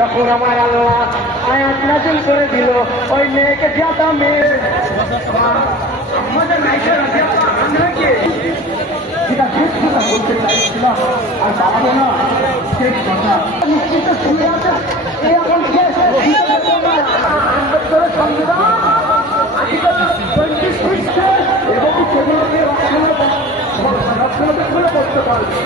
তখন আমার আল্লাহ আয়াত নাযিল করে দিল, ওই মেয়েকে যাতা মেয়ে আমাদের যেটা শেষ কথা বলতে চাইছিলাম আর বাড়াবো না, শেষ কথা নিশ্চিত শুনে আছে এখন সংবিধান এবং সেগুলোকে খুলে করতে পারবে।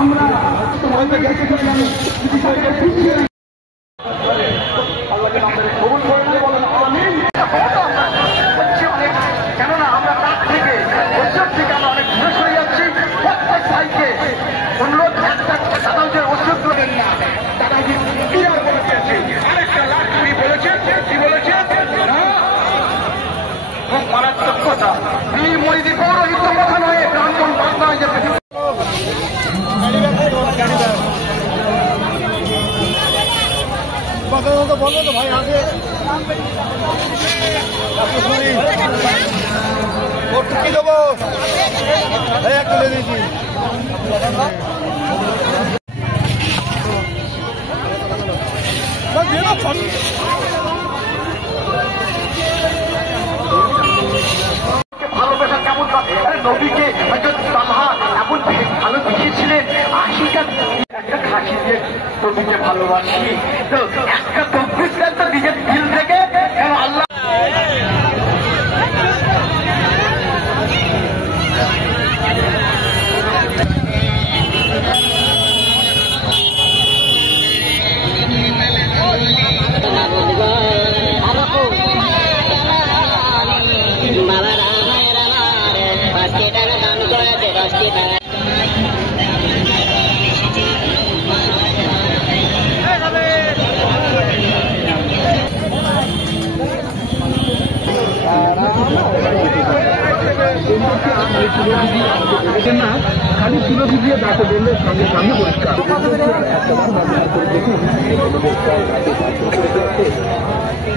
আমরা আল্লাহকে কবুল করে নিয়ে বলেন আমিন। কেননা আমরা তার থেকে ওসব থেকে আমরা অনেক দূরে সরে যাচ্ছি। প্রত্যেক ভাইকে অনুরোধ, তাদের ওষুধ দেবেন না, তারা আরেকটা লাখ তিনি বলেছেন, কি বলেছেন না খুব মারাত্মক কথা। এই মরিদি পৌরহিত্য কথা নয়, ব্রাহ্মণ বাংলায় যে বলো তো ভাই আগে কি দেবো একটা দিয়েছি। ভালোবাসা কেমন নবীকে এমন ভালো দেখিয়েছিলেন, আশিটা একটা খাসি দিয়ে নবীকে ভালোবাসি তো একটা তকবীর তো নিজের দিল থেকে কেন আল্লাহ না খালি তুলসী দিয়ে দাঁতে বললে সঙ্গে সঙ্গে পরিষ্কার।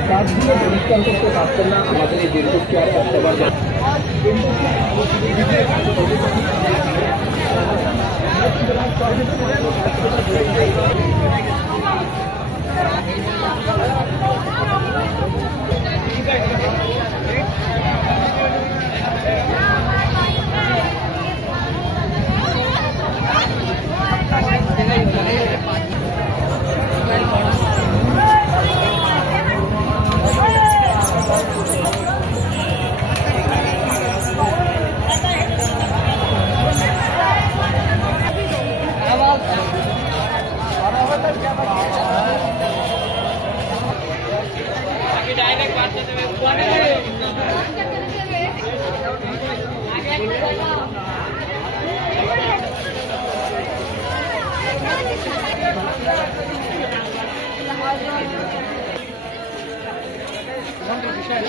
কাজগুলো পরিষ্কার করতে পারতেন না আমাদের এই দেশকে আর একটাবার বিষয়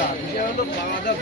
হলো বাংলাদেশ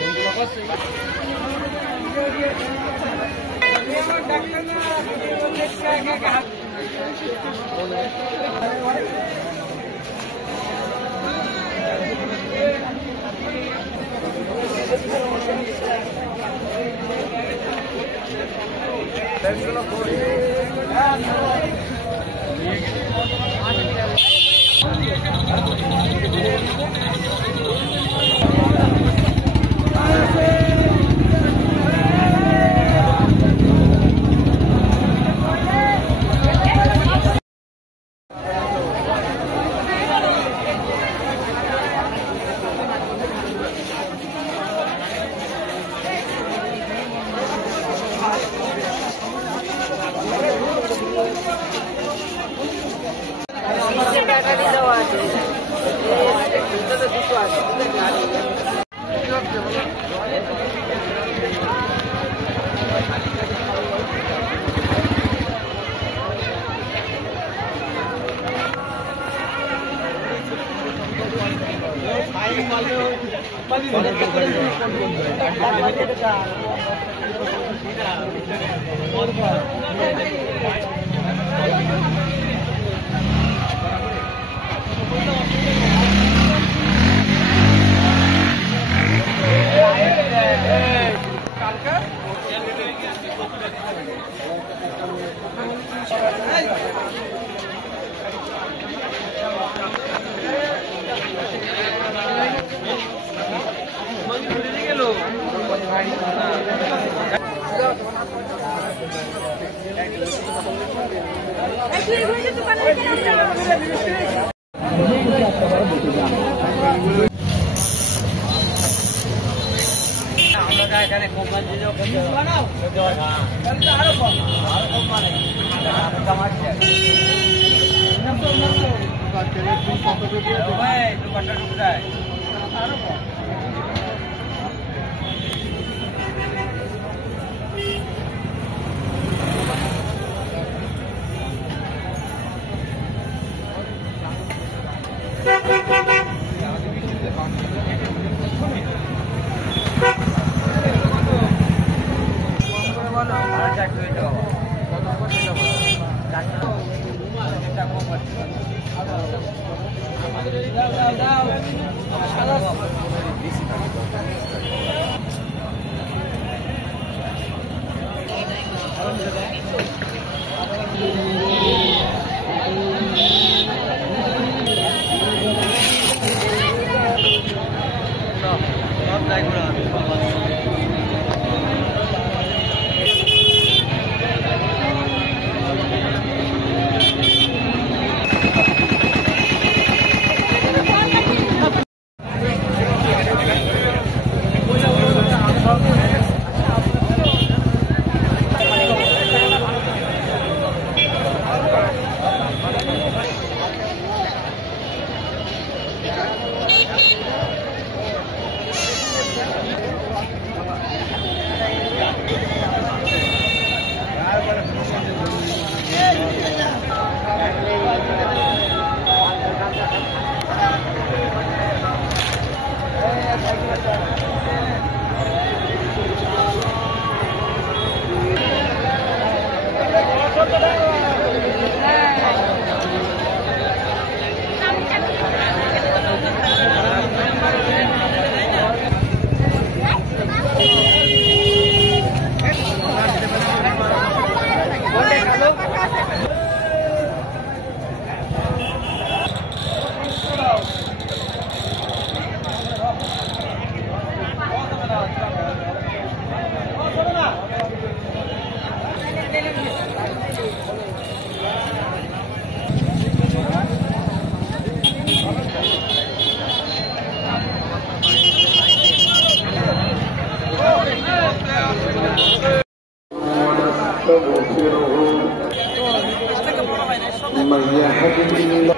من يهده الله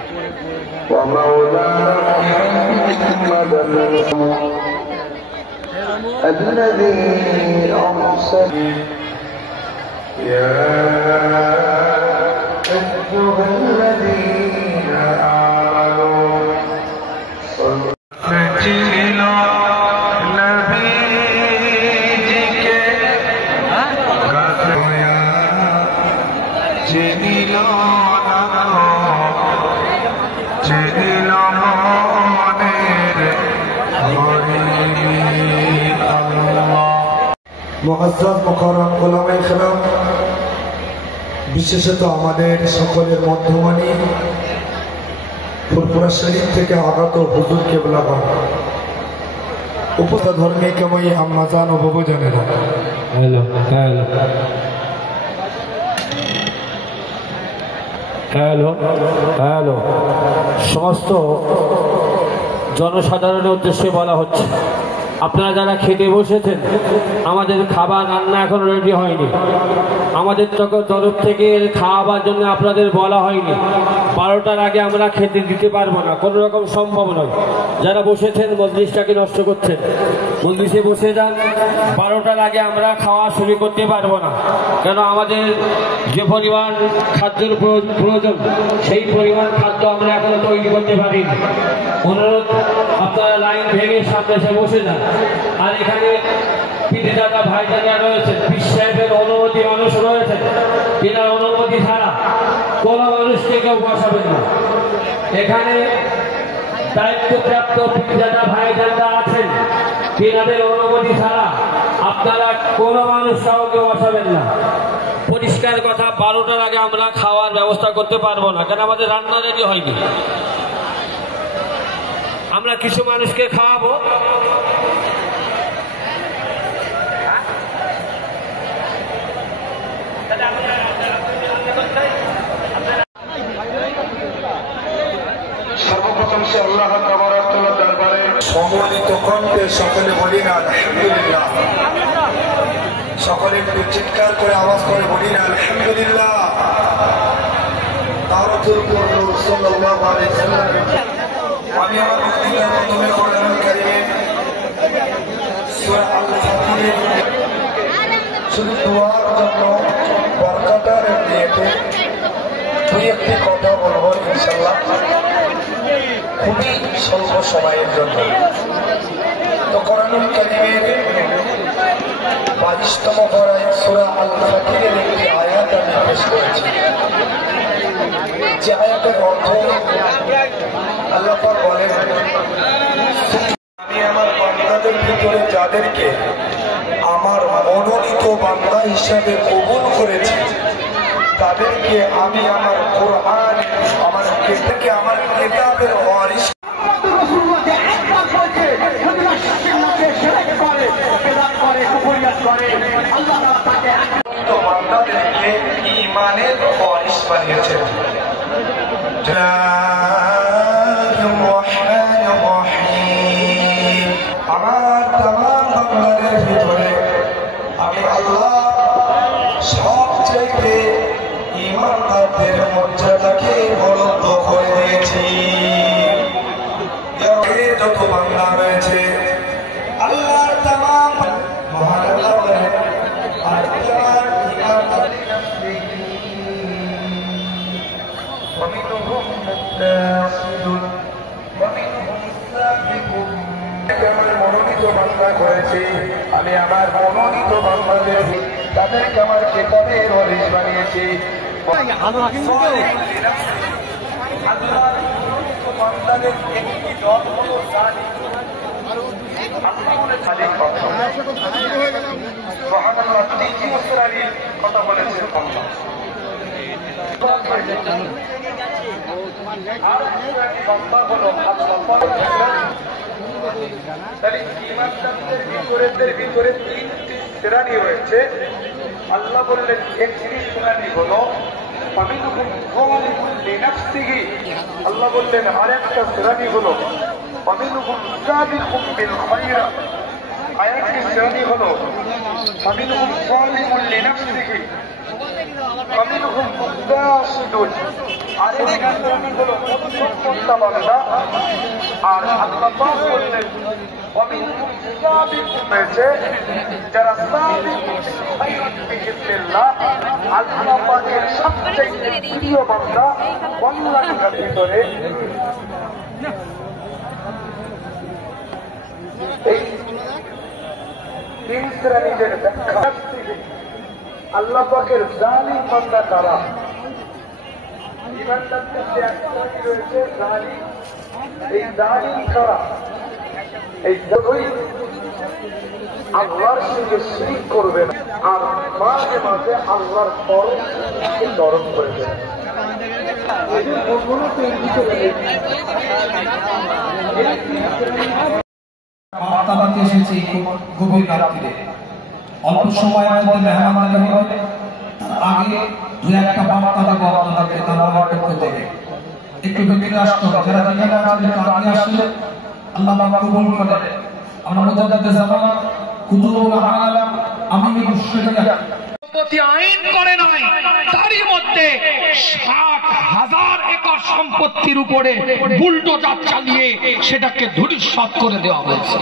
ومولانا محمدا الذي أرسل يا أيها الذين آمنوا صلوا মুআজ্জাজ মুকাররম উলামায়ে কেরাম, বিশেষত আমাদের সকলের মধ্যমণি ফুরফুরা শরীফ থেকে আগত হুজুর কেবলাগণ, উপস্থিত ধর্মিকময়ী আম্মাজান ও বাবুজানেরা, হ্যালো সমস্ত জনসাধারণের উদ্দেশ্যে বলা হচ্ছে, আপনারা যারা খেতে বসেছেন, আমাদের খাবার রান্না এখনো রেডি হয়নি। আমাদের তরফ থেকে খাওয়াবার জন্য আপনাদের বলা হয়নি। 12টার আগে আমরা খেতে দিতে পারবো না, কোনো রকম সম্ভব নয়। যারা বসেছেন মজলিসটাকে নষ্ট করছেন। মজলিসে বসে যান। 12টার আগে আমরা খাওয়া শুরু করতে পারবো না, কেন আমাদের যে পরিমাণ খাদ্যের প্রয়োজন সেই পরিমাণ খাদ্য আমরা এখনো তৈরি করতে পারিনি। অনুরোধ, আপনারা লাইন ভেঙে সামনে এসে বসে যান। আর এখানে পিঠে দাদা ভাই দাদা রয়েছেন, পীর সাহেবের অনুমতি মানুষ রয়েছে, তিনার অনুমতি ছাড়া কোনো মানুষকে কেউ বসাবেন না। এখানে দায়িত্বপ্রাপ্ত পীর দাদা ভাই দাদা আছেন, তিনাদের অনুমতি ছাড়া আপনারা কোনো মানুষ কাউকে বসাবেন না। পরিষ্কার কথা, 12টার আগে আমরা খাওয়ার ব্যবস্থা করতে পারবো না, কেন আমাদের রান্না রেডি হয়নি। আমরা কিছু মানুষকে খাওয়াবো, সর্বপ্রথম সে আল্লাহ তাবারাকাল্লাহ দরবারে সম্মানিত কণ্ঠে সকলে বলি না আলহামদুলিল্লাহ। সকলে একটু চিৎকার করে আওয়াজ করে বলি না আলহামদুলিল্লাহ। আমি আমার বক্তৃতার মাধ্যমে কোরআনুল কারীমের সূরা আল-ফাতিরের শুধু দোয়ার জন্য বরকতের নিয়তে দুই একটি কথা বলবো ইনশাআল্লাহ, খুবই স্বল্প সময়ের জন্য। তো কোরআনুল কারীমের 22তম পারায় সূরা আল-ফাতিরের একটি আয়াত আমি পেশ করেছি, যে আয়াতের অর্থ আল্লাহ পাক বলেন, আমি আমার বান্দাদের ভিতরে যাদেরকে আমার মনোনীত বান্দা হিসাবে কবুল করেছি তাদেরকে আমি আমার কোরআন, আমার কিতাবের ওয়ারিস বান্দাদেরকে ঈমানের ওয়ারিস বানিয়েছেন। আমার তামাম বান্দাদের ভিতরে আমি আল্লাহ সবচাইতে ঈমানদারদের মর্যাদাকে বুলন্দ করে দিয়েছি। যত বান্দা রয়েছে আল্লাহর তামাম মহান আল্লাহ বলেন, আর তোমার ঈমানদার ومنهم مقتصد ومنهم سابق। আমার মনোনীত বান্দা করেছি, আমি আমার মনোনীত বান্দাদের তাদেরকে আমার কিতাবের ওয়ারিস বানিয়েছি। আল্লাহর মনোনীত বান্দাদের একটি দল হলো জালিম। আপনি বলে জালিম কথা, সুবহানাল্লাহ, তৃতীয় শ্রেণীর কথা বলেছেন আল্লাহ। আর বান্দা হলো ঈমানদারদের ভিতরে 3টি শ্রেণী রয়েছে। আল্লাহ বললেন একটি শ্রেণী হলো ফামিনহুম যালিমুন লিনাফসিহি। আল্লাহ বললেন আরেকটা শ্রেণী হলো ফামিনহুম সাবিকুম বিল খায়রাত। আরেকটি শ্রেণী হলো ফামিনহুম যালিমুন লিনাফসিহি ফামিনহুম মুকতাসিদুন। আরেকটা শ্রেণী হলো মুত্তাকিন বান্দা। আর আল্লাহ পাক বললেন ফামিনহুম সাবিকুন রয়েছে যারা সাবিকুন বিল খায়রাত বিইذنিল্লাহ। আল্লাহ পাকের সবচেয়ে প্রিয় বান্দা বান্দাদের ভিতরে এই 3 শ্রেণীর ব্যাখ্যা। আল্লাহ পাকের জালিম বান্দা কারা? ঈমানদারদের যে এক শ্রেণী রয়েছে জালিম, এই জালিম কারা? এই দুই আল্লাহর সঙ্গে শিরক করবে না, আর মাঝে মাঝে আল্লাহর তরফকে তরফ করে দেবে। বার্তালাতে এসেছে গভীর রাত্রিরে, অল্প সময়ের মধ্যে মেহমানদারি হবে। তার আগে দু একটা বার্তা দেবো আপনাদেরকে তার পক্ষ থেকে। একটু বেরিয়ে আসতে হবে, যারা যেখানে আছেন আগে আসলে আল্লাহ কবুল করে। আমরা মুজাদ্দিদ জামান কুতুবুল আলাম আমিনুল মুশরিকিয়া সম্পত্তি আইন করে নাই, তারই মধ্যে 60,000 একর সম্পত্তির উপরে বুলডোজার চালিয়ে সেটাকে ধূলিসাৎ করে দেওয়া হয়েছে।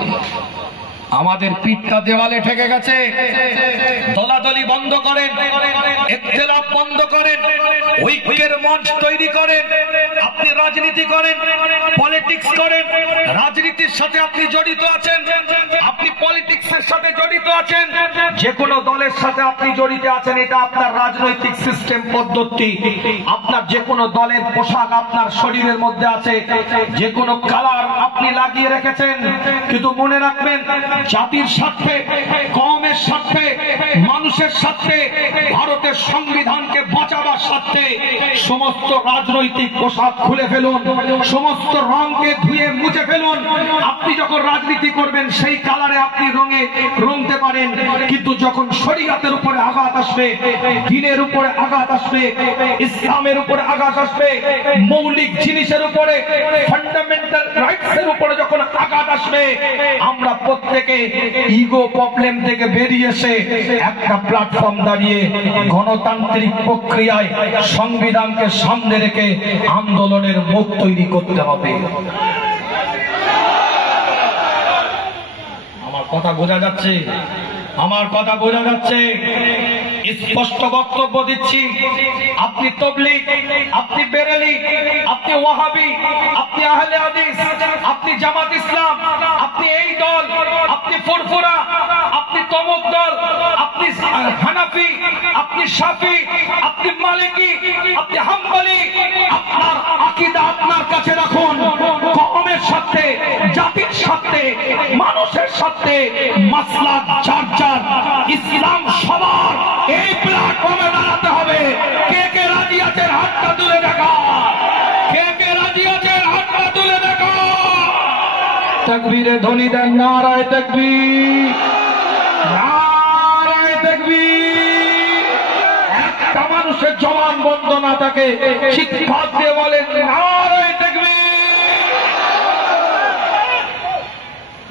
আমাদের পিঠটা দেওয়ালে ঠেকে গেছে। দলাদলি বন্ধ করেন, ইখতিলাফ বন্ধ করেন, ঐক্যের মঞ্চ তৈরি করেন। আপনি রাজনীতি করেন, পলিটিক্স করেন, রাজনীতির সাথে আপনি জড়িত আছেন, আপনি পলিটিক্সের সাথে জড়িত আছেন, যে কোনো দলের সাথে আপনি জড়িত আছেন, এটা আপনার রাজনৈতিক সিস্টেম পদ্ধতি। আপনার যে কোনো দলের পোশাক আপনার শরীরের মধ্যে আছে, যে কোনো কালার আপনি লাগিয়ে রেখেছেন, কিন্তু মনে রাখবেন জাতির স্বার্থে, কওমের স্বার্থে, মানুষের স্বার্থে, ভারতের সংবিধানকে বাঁচাবার স্বার্থে সমস্ত রাজনৈতিক পোশাক খুলে ফেলুন, সমস্ত রঙকে ধুয়ে মুছে ফেলুন। আপনি যখন রাজনীতি করবেন সেই কালারে আপনি রঙতে পারেন, কিন্তু যখন শরীয়তের উপরে আঘাত আসবে, দ্বীনের উপরে আঘাত আসবে, ইসলামের উপরে আঘাত আসবে, মৌলিক জিনিসের উপরে, ফান্ডামেন্টাল রাইটস এর উপরে যখন আঘাত আসবে, আমরা প্রত্যেকে ইগো প্রবলেম থেকে বেরিয়ে এসে একটা প্ল্যাটফর্ম দাঁড়িয়ে গণতান্ত্রিক প্রক্রিয়ায় সংবিধানকে সামনে রেখে আন্দোলনের মুখ তৈরি করতে হবে। আমার কথা বোঝা যাচ্ছে? আমার কথা বোঝা যাচ্ছে? স্পষ্ট বক্তব্য দিচ্ছি। আপনি তবলিগ, আপনি বেরেলি, আপনি ওয়াহাবি, আপনি আহলে হাদিস, আপনি জামাত ইসলাম, আপনি এই দল, আপনি ফুরফুরা, আপনি তমুক দল, আপনি হানাফি, আপনি শাফি, আপনি মালিকি, আপনি হাম্বলি, আপনার আকীদা আপনার কাছে রাখুন। কওমের সাথে, জাতির সাথে, মানুষের সাথে মাসলাক যার যার, ইসলাম সবার, এই প্ল্যাটফর্মে দাঁড়াতে হবে। কে কে রাজি আছেন হাতটা তুলে দেখা? কে কে রাজি আছেন হাতটা তুলে দেখা? তাকবীরে ধ্বনি দেন, নারায়ে তাকবীর, নারায়ে তাকবীর। একটা মানুষের জবান বন্ধ না থাকে, চিৎকার দিয়ে বলেন নারায়ে তাকবীর।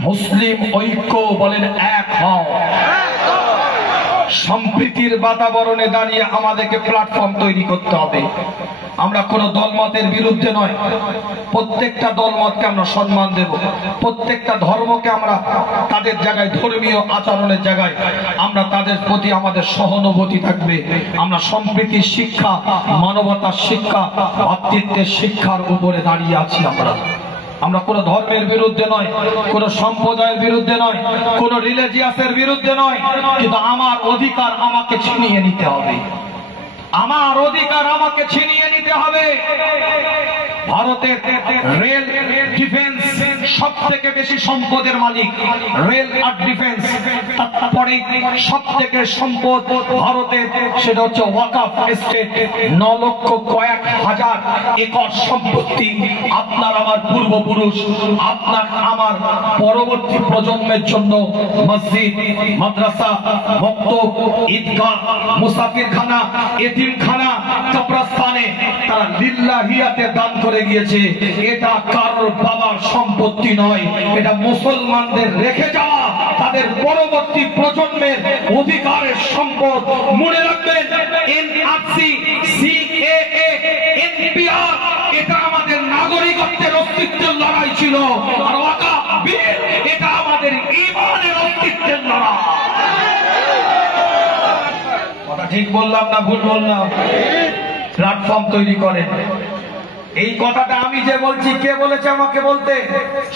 মুসলিম ঐক্য বলেন এক হও। সম্প্রীতির বাতাবরণে দাঁড়িয়ে আমাদেরকে প্ল্যাটফর্ম তৈরি করতে হবে। আমরা কোন দলমতের বিরুদ্ধে নয়, প্রত্যেকটা দলমতকে আমরা সম্মান দেব, প্রত্যেকটা ধর্মকে আমরা তাদের জায়গায়, ধর্মীয় আচরণের জায়গায় আমরা তাদের প্রতি আমাদের সহানুভূতি থাকবে। আমরা সম্প্রীতির শিক্ষা, মানবতার শিক্ষা, ভ্রাতৃত্বের শিক্ষার উপরে দাঁড়িয়ে আছি। আমরা কোন ধর্মের বিরুদ্ধে নয়, কোন সম্প্রদায়ের বিরুদ্ধে নয়, কোন রিলিজিয়াসের বিরুদ্ধে নয়, কিন্তু আমার অধিকার আমাকে ছিনিয়ে নিতে হবে। আমার অধিকার আমাকে ছিনিয়ে নিতে হবে। ভারতের রেল ডিফেন্স সব থেকে বেশি সম্পদের মালিক, রেল আর ডিফেন্স। তারপরে সব থেকে সম্পদ ভারতের, সেটা হচ্ছে ওয়াকফ এস্টেট। 9 লক্ষ কয়েক হাজার একর সম্পত্তি আপনার আমার পূর্বপুরুষ, আপনার আমার পরবর্তী প্রজন্মের জন্য মসজিদ, মাদ্রাসা, মক্তব, ঈদগাহ, মুসাফিরখানা, এতিমখানা, কবরস্থানে তারা লিল্লাহিয়াতে দান করে গিয়েছে। এটা কারোর বাবার সম্পত্তি নয়, এটা মুসলমানদের রেখে যাওয়া তাদের পরবর্তী প্রজন্মের অধিকারের সম্পদ। মনে রাখবেন, এনআরসি, সিএএ, এনপিআর এটা আমাদের নাগরিকত্বের অস্তিত্বের লড়াই ছিল, আর ওয়াকফ বিল এটা আমাদের ঈমানের অস্তিত্বের লড়াই। কথা ঠিক বললাম না ভুল বললাম? প্ল্যাটফর্ম তৈরি করেন। এই কথাটা আমি যে বলছি, কে বলেছে আমাকে বলতে?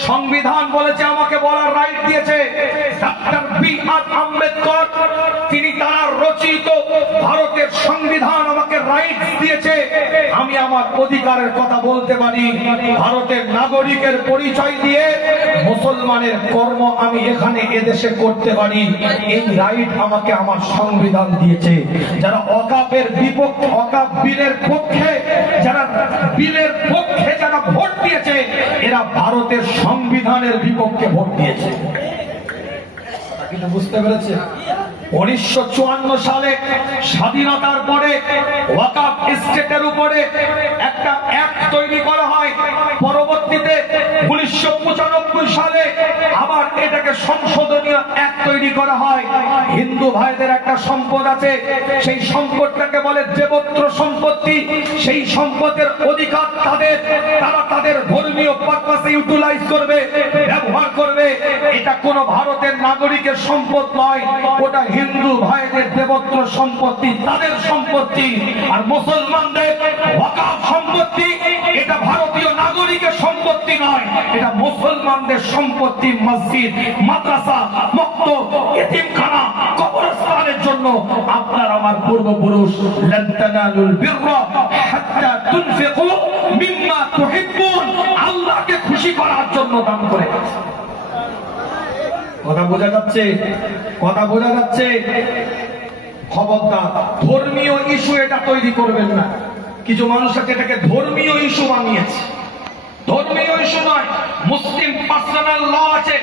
সংবিধান বলেছে, আমাকে বলার রাইট দিয়েছে ডক্টর বি.আর. আম্বেদকর। তিনি তার রচিত ভারতের সংবিধান আমাকে রাইট দিয়েছে। আমি আমার অধিকারের কথা বলতে পারি। ভারতের নাগরিকের পরিচয় দিয়ে মুসলমানের কর্ম আমি এখানে এদেশে করতে পারি। এই রাইট আমাকে আমার সংবিধান দিয়েছে। যারা ওয়াকফের বিপক্ষে, ওয়াকফ বিলের পক্ষে, যারা বিলের পক্ষে যারা ভোট দিয়েছে, এরা ভারতের সংবিধানের বিপক্ষে ভোট দিয়েছে। কিন্তু বুঝতে পেরেছে? 1954 সালে স্বাধীনতার পরে ওয়াকফ এস্টেটের উপরে একটা অ্যাক্ট তৈরি করা হয়। পরবর্তীতে 1995 সালে আবার এটাকে সংশোধনীয় অ্যাক্ট তৈরি করা হয়। হিন্দু ভাইদের একটা সম্পদ আছে, সেই সম্পদটাকে বলে দেবত্র সম্পত্তি। সেই সম্পদের অধিকার তাদের, তারা তাদের ধর্মীয় পারপাসে ইউটিলাইজ করবে, ব্যবহার করবে। এটা কোন ভারতের নাগরিকের সম্পদ নয়, ওটা হিন্দু ভাইদের দেবত্র সম্পত্তি, তাদের সম্পত্তি। আর মুসলমানদের ওয়াকফ সম্পত্তি, এটা ভারতীয় নাগরিকের সম্পত্তি নয়, এটা মুসলমানদের সম্পত্তি। মসজিদ, মাদ্রাসা, মক্তব, এতিমখানা, কবরস্থানের জন্য আপনার আমার পূর্বপুরুষ লান তানালুল বিররা হাত্তা তুনফিকু মিম্মা তুহিব্বুন, আল্লাহকে খুশি করার জন্য দান করে। কথা বোঝা যাচ্ছে? কথা বোঝা যাচ্ছে? খবরদার ধর্মীয় ইস্যু এটা তৈরি করবেন না। কিছু মানুষ আছে এটাকে ধর্মীয় ইস্যু বানিয়েছে। ধর্মীয় ইস্যু নয়। মুসলিম পার্সোনাল ল আছে,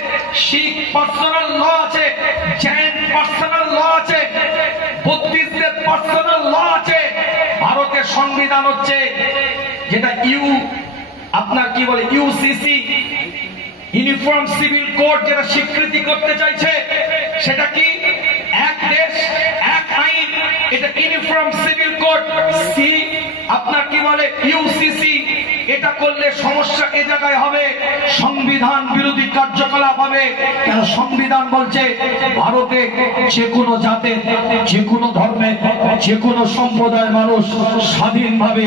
শিখ পার্সোনাল ল আছে, জৈন পার্সোনাল ল আছে, বুদ্ধিস্টদের পার্সোনাল ল আছে। ভারতের সংবিধান হচ্ছে যেটা আপনার কি বলে ইউসিসি, ইউনিফর্ম সিভিল কোড, যেটা স্বীকৃতি করতে চাইছে। সেটা কি? এক দেশ এক আইন, এটা ইউনিফর্ম সিভিল কোড। সি আপনার কি বলে ইউসিসি। এটা করলে সমস্যা এ জায়গায় হবে, সংবিধান বিরোধী কার্যকলাপ হবে। কেন? সংবিধান বলছে ভারতে যে কোনো জাতের, যে কোনো ধর্মের, যে কোনো সম্প্রদায়ের মানুষ স্বাধীনভাবে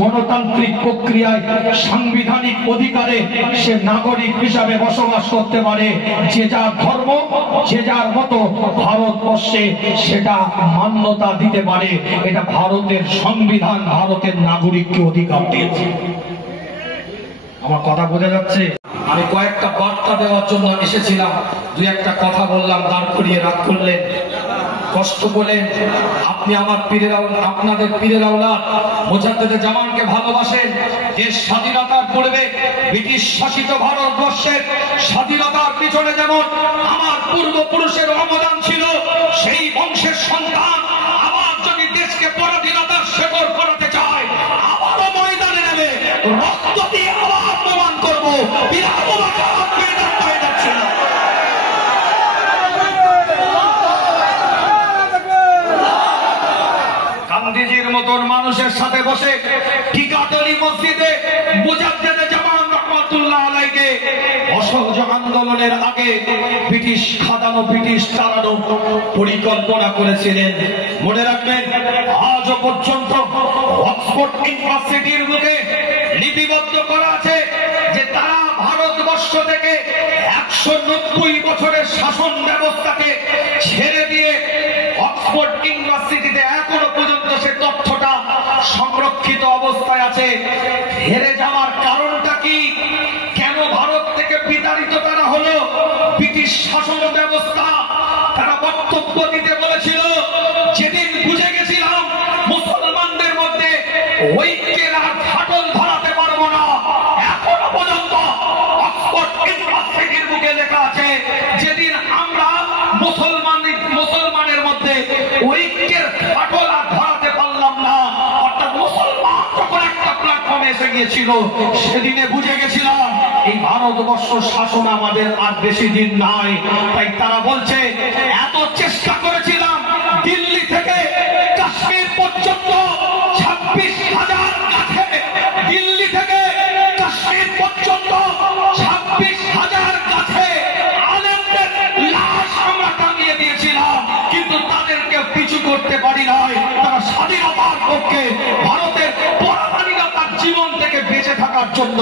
গণতান্ত্রিক প্রক্রিয়ায় সাংবিধানিক অধিকারে সে নাগরিক হিসাবে বসবাস করতে পারে। যে যার ধর্ম, যে যার মতো ভারতবর্ষে সেটা মান্যতা দিতে পারে। এটা ভারতের সংবিধান ভারতের নাগরিককে অধিকার দিয়েছে। আমার কথা বোঝা যাচ্ছে? আমি কয়েকটা বার্তা দেওয়ার জন্য এসেছিলাম, দুই একটা কথা বললাম, দাঁড় করিয়ে রাগ করলেন, কষ্ট করলেন। আপনি আমার পীরের, আপনাদের পীরের আওলাদ মুজাদ্দেদে জামানকে ভালোবাসেন। দেশ স্বাধীনতার পূর্বে ব্রিটিশ শাসিত ভারতবর্ষের স্বাধীনতার পিছনে যেমন আমার পূর্বপুরুষের অবদান ছিল, সেই বংশের সন্তান আবার যদি দেশকে পরাধীনতার শেকড় করাতে চায়, আবারও ময়দানে নেবে, রক্ত দিয়ে আবার প্রমাণ করবো গান্ধীজির মতন মানুষের সাথে বসে টিকাতলি মসজিদে মুজাদ্দেদে জামান রহমাতুল্লাহ আলাইহিকে অসহযোগ আন্দোলনের আগে ব্রিটিশ খাদানো, ব্রিটিশ তাড়ানো পরিকল্পনা করেছিলেন। মনে রাখবেন, আজও পর্যন্ত অক্সফোর্ড ইউনিভার্সিটির বুকে লিপিবদ্ধ করা আছে যে তারা ভারতবর্ষ থেকে 190 বছরের শাসন ব্যবস্থাকে ছেড়ে দিয়ে অক্সফোর্ড ইউনিভার্সিটিতে এখনো পর্যন্ত সে তথ্যটা সংরক্ষিত অবস্থায় আছে। হেরে যাওয়ার কারণটা কি? কেন ভারত থেকে বিতাড়িত করা হলো? ব্রিটিশ শাসন ব্যবস্থা। তারা বক্তব্য দিতে বলেছিল, যেদিন বুঝে গেছিলাম মুসলমানদের মধ্যে ঐক্যের আর ফাটল ধরাতে পারবো না, এখনো পর্যন্ত অক্সফোর্ড ইউনিভার্সিটির বুকে লেখা আছে, যেদিন আমরা মুসলমানের মধ্যে ঐক্যের ফাটল আর ধরাতে পারলাম না, অর্থাৎ মুসলমান যখন একটা প্ল্যাটফর্মে এসে গিয়েছিল, সেদিনে বুঝে গেছিলাম এই ভারতবর্ষ শাসন আমাদের আর বেশি দিন নাই। তাই তারা বলছে, এত চেষ্টা করেছিলাম দিল্লি থেকে কাশ্মীর পর্যন্ত 26,000 কাছে, দিল্লি থেকে কাশ্মীর পর্যন্ত 26,000 কাছে আলেমদের লাশ আমরা টাঙিয়ে দিয়েছিলাম, কিন্তু তাদেরকে পিছু করতে পারি নাই। তারা স্বাধীনতার পক্ষে, ভারতের পরাধীনতার জীবন থেকে বেঁচে থাকার জন্য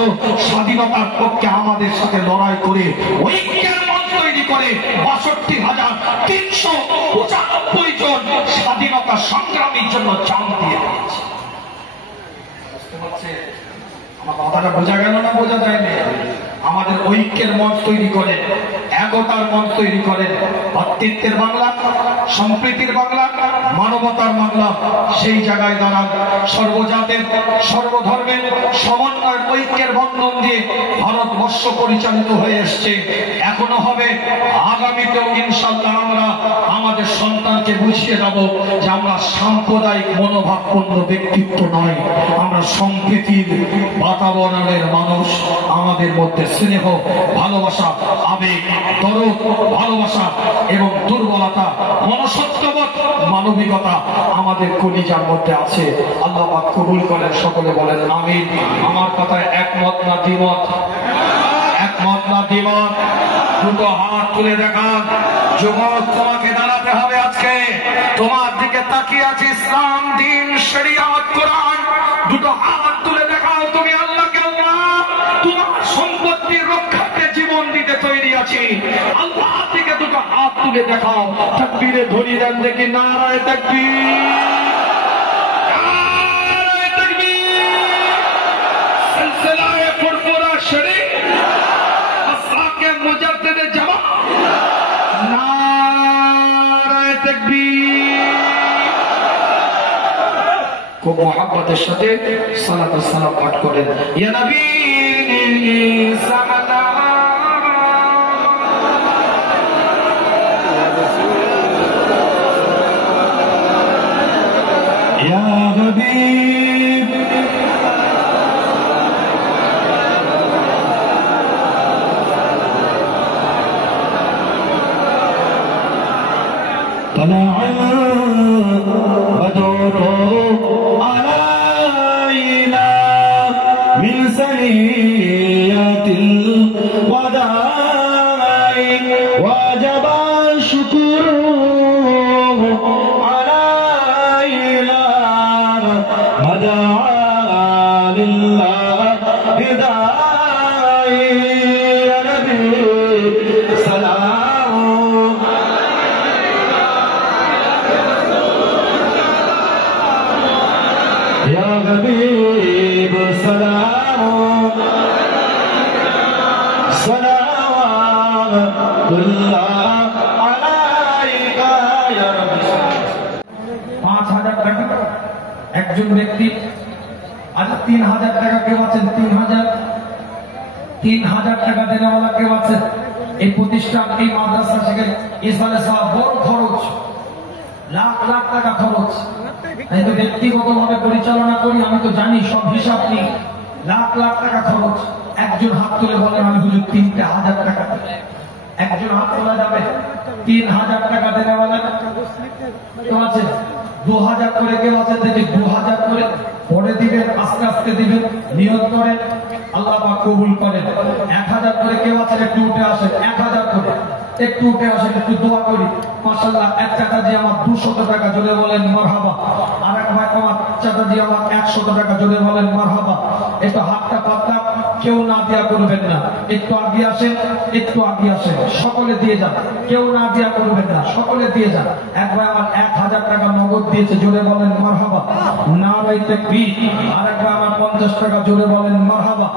স্বাধীনতার পক্ষে আমাদের সাথে লড়াই করে ঐক্যের মঞ্চ তৈরি করে 62,395 জন স্বাধীনতা সংগ্রামীর জন্য জান দিয়ে দিয়েছে। আমার কথাটা বোঝা গেল না? বোঝা যায়নি? আমাদের ঐক্যের মঞ্চ তৈরি করে, একতার মঞ্চ তৈরি করে, ভ্রাতৃত্বের বাংলা, সম্প্রীতির বাংলা, মানবতার বাংলা। সেই জায়গায় দাঁড়ান, সর্বজাতের, সর্বধর্মের সমন্বয়ের ঐক্যের বন্ধন দিয়ে ভারতবর্ষ পরিচালিত হয়ে এসছে, এখনো হবে, আগামীতেও ইনশাআল্লাহ আমরা আমাদের সন্তানকে বুঝিয়ে দেব যে আমরা সাম্প্রদায়িক মনোভাবপূর্ণ ব্যক্তিত্ব নয়, আমরা সম্প্রীতির বাতাবরণের মানুষ। আমাদের মধ্যে স্নেহ, ভালোবাসা, আবেগ, দরদ, ভালোবাসা এবং দুর্বলতা, মনুষ্যত্ববোধ, মানবিকতা আমাদের কলিজার মধ্যে আছে। আল্লাহ পাক কবুল করেন, সকলে বলেন আমিন। আমার কথায় একমত না দ্বিমত? একমত না দ্বিমত? দুটো হাত তুলে দেখান। যুবক, তোমাকে দাঁড়াতে হবে। আজকে তোমার দিকে তাকিয়ে আছে ইসলাম, দিন, শরিয়ত, কোরআন। দুটো হাত তুলে দেখাও। তুমি আল্লাহকে, আল্লাহ তোমার সম্পত্তির রক্ষার্থে জীবন দিতে তৈরি আছি। আল্লাহ দিকে দুটো হাত তুলে দেখাও। তাকবীরে ধ্বনি দেন দেখি, নারায়ে তাকবীর, নারায়ে তাকবীর। সিলসিলায়ে ফুরফুরা শরীফ, আসাকে মুজাদ্দিদে জামান, নারায়ে তাকবীর। খুব মোহাব্বতের সাথে সালাত ও সালাম পাঠ করেন। ইয়া নবী সালাম, ইয়া হাবিব, طلع بدر علينا من ثنيات الوداع وجب الشكر علينا مدعا لله بداعي يا نبي سلام يا حبيب سلام صلوات الله عليك يا رب। 5,000 টাকা একজন ব্যক্তি, আজ 3,000 টাকা কেউ আছেন, 3,000 টাকা দেনেওয়ালা কেউ আছেন। এই প্রতিষ্ঠান, এই মাদ্রাসা থেকে ইসলামে সব বড় খরচ, লাখ লাখ টাকা খরচ। আমি তো ব্যক্তিগতভাবে পরিচালনা করি, আমি তো জানি সব হিসাব নেই, লাখ লাখ টাকা খরচ। একজন হাত তুলে বলেন আমি হুজুর 3,000 টাকা। একজন হাত তোলা যাবে? 3,000 টাকা দেনেওয়ালা তো আছে। 2,000 করে কেউ আছে দেখি, 2,000 করে পরে দিবেন, আস্তে আস্তে দিবেন, নিয়ত করেন, আল্লাহ পাক কবুল করেন। 1,000 করে কেউ আছে, একটু উঠে আসেন, 1,000 করে একটু উঠে আসেন, একটু দোয়া করি। মাশাআল্লাহ, এক চাচাজি আমার 200 টাকা, জোরে বলেন মারহাবা। আর এক ভাই আমার চাচাজি আমার 100 টাকা, জোরে বলেন মারহাবা। একটু হাতটা পাতলা, কেউ না দিয়া করবেন না, একটু আগে আসেন, একটু আগে আসেন, সকলে দিয়ে যান, কেউ না দিয়া করবেন না, সকলে দিয়ে যান। এক ভাই আমার 1,000 টাকা নগদ দিয়েছে, জোরে বলেন মারহাবা, নারায়ে তাকবীর। আর এক ভাই আমার 50 টাকা, জোরে বলেন মারহাবা,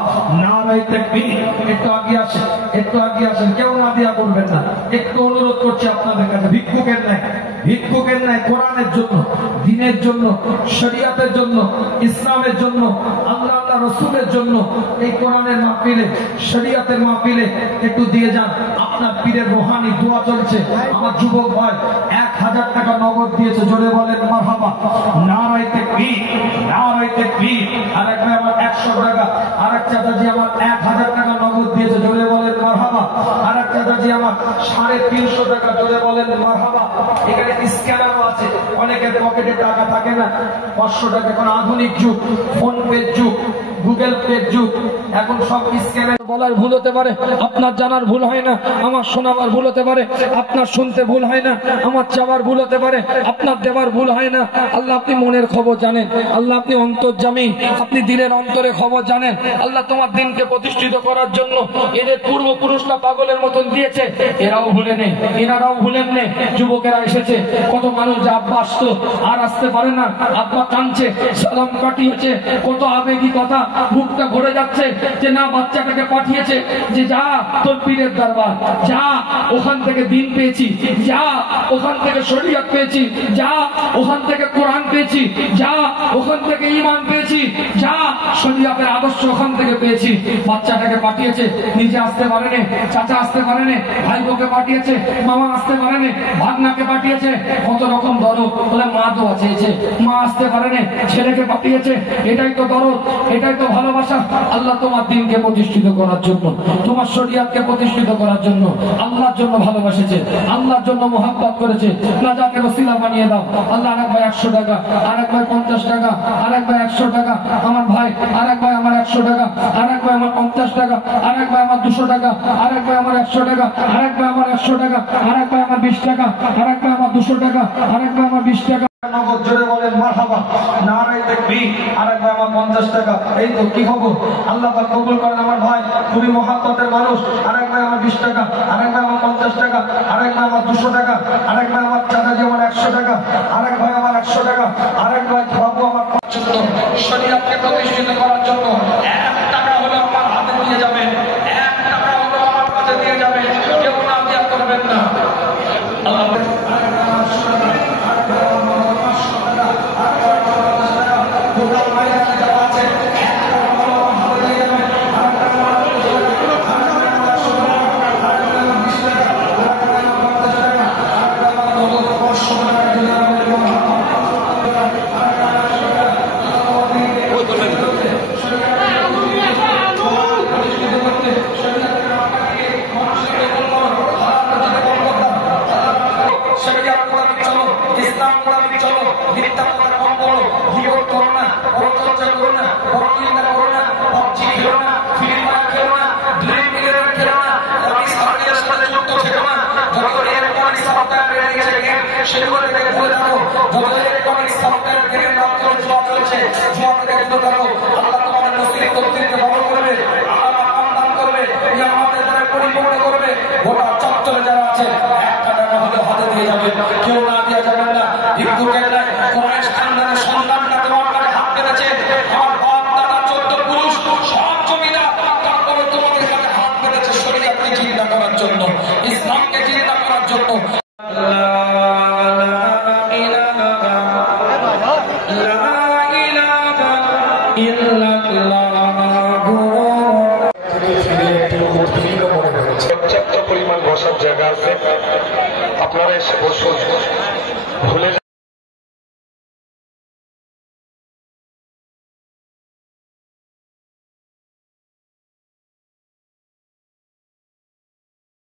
নারায়ে তাকবীর। একটু আগে আসেন, একটু আগে আসেন, কেউ না দিয়া করবেন না। একটু অনুরোধ করছি আপনাদের কাছে, ভিক্ষুকের নাই, ভিক্ষুকের নাই, কোরআনের জন্য, দ্বীনের জন্য, শরিয়তের জন্য, ইসলামের জন্য, আল্লাহ আল্লাহ রসুলের জন্য, এই কোরআনের মাহফিলে, শরিয়তের মাহফিলে একটু দিয়ে যান। আপনার পীরের রুহানি দোয়া চলছে। আমার যুবক ভাই 1,000 টাকা নগদ দিয়েছে, জোরে বলেন মারহাবা, নারায়ে তাকবীর, নারায়ে তাকবীর। আর এক ভাই আমার 100 টাকা, আর এক চাচাজি আমার 1,000 টাকা নগদ দিয়েছে, জোরে বলেন মারহাবা। আর এক চাচাজি আমার 350 টাকা, জোরে বলেন মারহাবা। এখানে স্ক্যানারও আছে, অনেকের পকেটে টাকা থাকে না, 500 টাকা। এখন আধুনিক যুগ, ফোন পের যুগ, গুগল পের যুগ, এখন সব স্ক্যানার। বলার ভুল হতে পারে, আপনার জানার ভুল হয় না, আমার শোনাবার ভুল হতে পারে, আপনার শুনতে ভুল হয় না, আমার চাওয়ার ভুল হতে পারে, আপনার দেবার ভুল হয় না। আল্লাহ আপনি মনের খবর জানেন, আল্লাহ আপনি অন্তর্যামী, আপনি দিলের অন্তরে খবর জানেন। আল্লাহ তোমার দিনকে প্রতিষ্ঠিত করার জন্য এদের পূর্বপুরুষরা পাগলের মতন দিয়েছে, এরাও ভুলে নেই, এনারাও ভুলেন নেই। যুবকেরা এসেছে, কত মানুষ যা আব্বা আসতো আর আসতে পারে না, আব্বা কাঁদছে, সালাম কাটিয়েছে, কত আবেগী কথা, বুকটা ভরে যাচ্ছে যে না, বাচ্চাটাকে পাঠিয়েছে যে যা তোর পীরের দরবার, যা ওখান থেকে দিন পেয়েছি, যা ওখান থেকে শরীয়ত পেয়েছি, যা ওখান থেকে কোরআন পেয়েছি, যা ওখান থেকে ঈমান পেয়েছি, যা শরিয়াতের আদর্শ ওখান থেকে পেয়েছি। বাচ্চাটাকে পাঠিয়েছে, নিজে আসতে পারেনি, চাচা আসতে পারেনি, ভাইবোকে পাঠিয়েছে, মামা আসতে পারেনি, ভাগনাকে পাঠিয়েছে, কত রকম দরদ। বলে মা দোয়া চেয়েছে, মা আসতে পারেনি, ছেলেকে পাঠিয়েছে। এটাই তো দরদ, এটাই তো ভালোবাসা। আল্লাহ তোমার দিনকে প্রতিষ্ঠিত করার জন্য, তোমার শরিয়াতকে প্রতিষ্ঠিত করার জন্য আল্লাহর জন্য ভালোবাসেছে, আল্লাহর জন্য মোহাব্বত করেছে। নাজাতে ওসিলা বানিয়ে দাও। আল্লাহ আরেক ভাই 100 টাকা, আরেক ভাই 50 টাকা, আরেক ভাই 100 টাকা, আমার ভাই আরেক ভাই আমার 100 টাকা, আরেক ভাই আমার 50 টাকা, আরেক ভাই আমার 200 টাকা, আরেক ভাই আমার 100 টাকা, আরেক ভাই আমার 100 টাকা, আরেক ভাই আমার 20 টাকা, আরেক ভাই আমার 200 টাকা, আরেক ভাই আমার 20 টাকা। নগদ জোরে বলেন মারহাবা, নারায়ে তাকবীর। আরেক ভাই আমার 50 টাকা। এই তো কি খবর? আল্লাহ পাক কবুল করেন আমার ভাই, খুবই মহব্বতের মানুষ। আরেক ভাই আমার 20 টাকা, আরেক ভাই আমার 50 টাকা, আরেক ভাই আমার 200 টাকা, আরেক ভাই আমার চাচাজি আমার 100 টাকা, আরেক ভাই আমার 100 টাকা, আরেক ভাই বাবু আমার 500 টাকা। শরীয়তকে প্রতিষ্ঠিত করার জন্য 1 টাকা হলো আমার হাতে দিয়ে যাবেন, 1 টাকা হলো আমার হাতে দিয়ে যাবেন, কেউ না দিয়া করবেন না। আল্লাহ ইসলামকে চিন্তা করার জন্য পর্যাপ্ত পরিমাণ বসার জায়গা আছে, আপনারা এসে বসুন।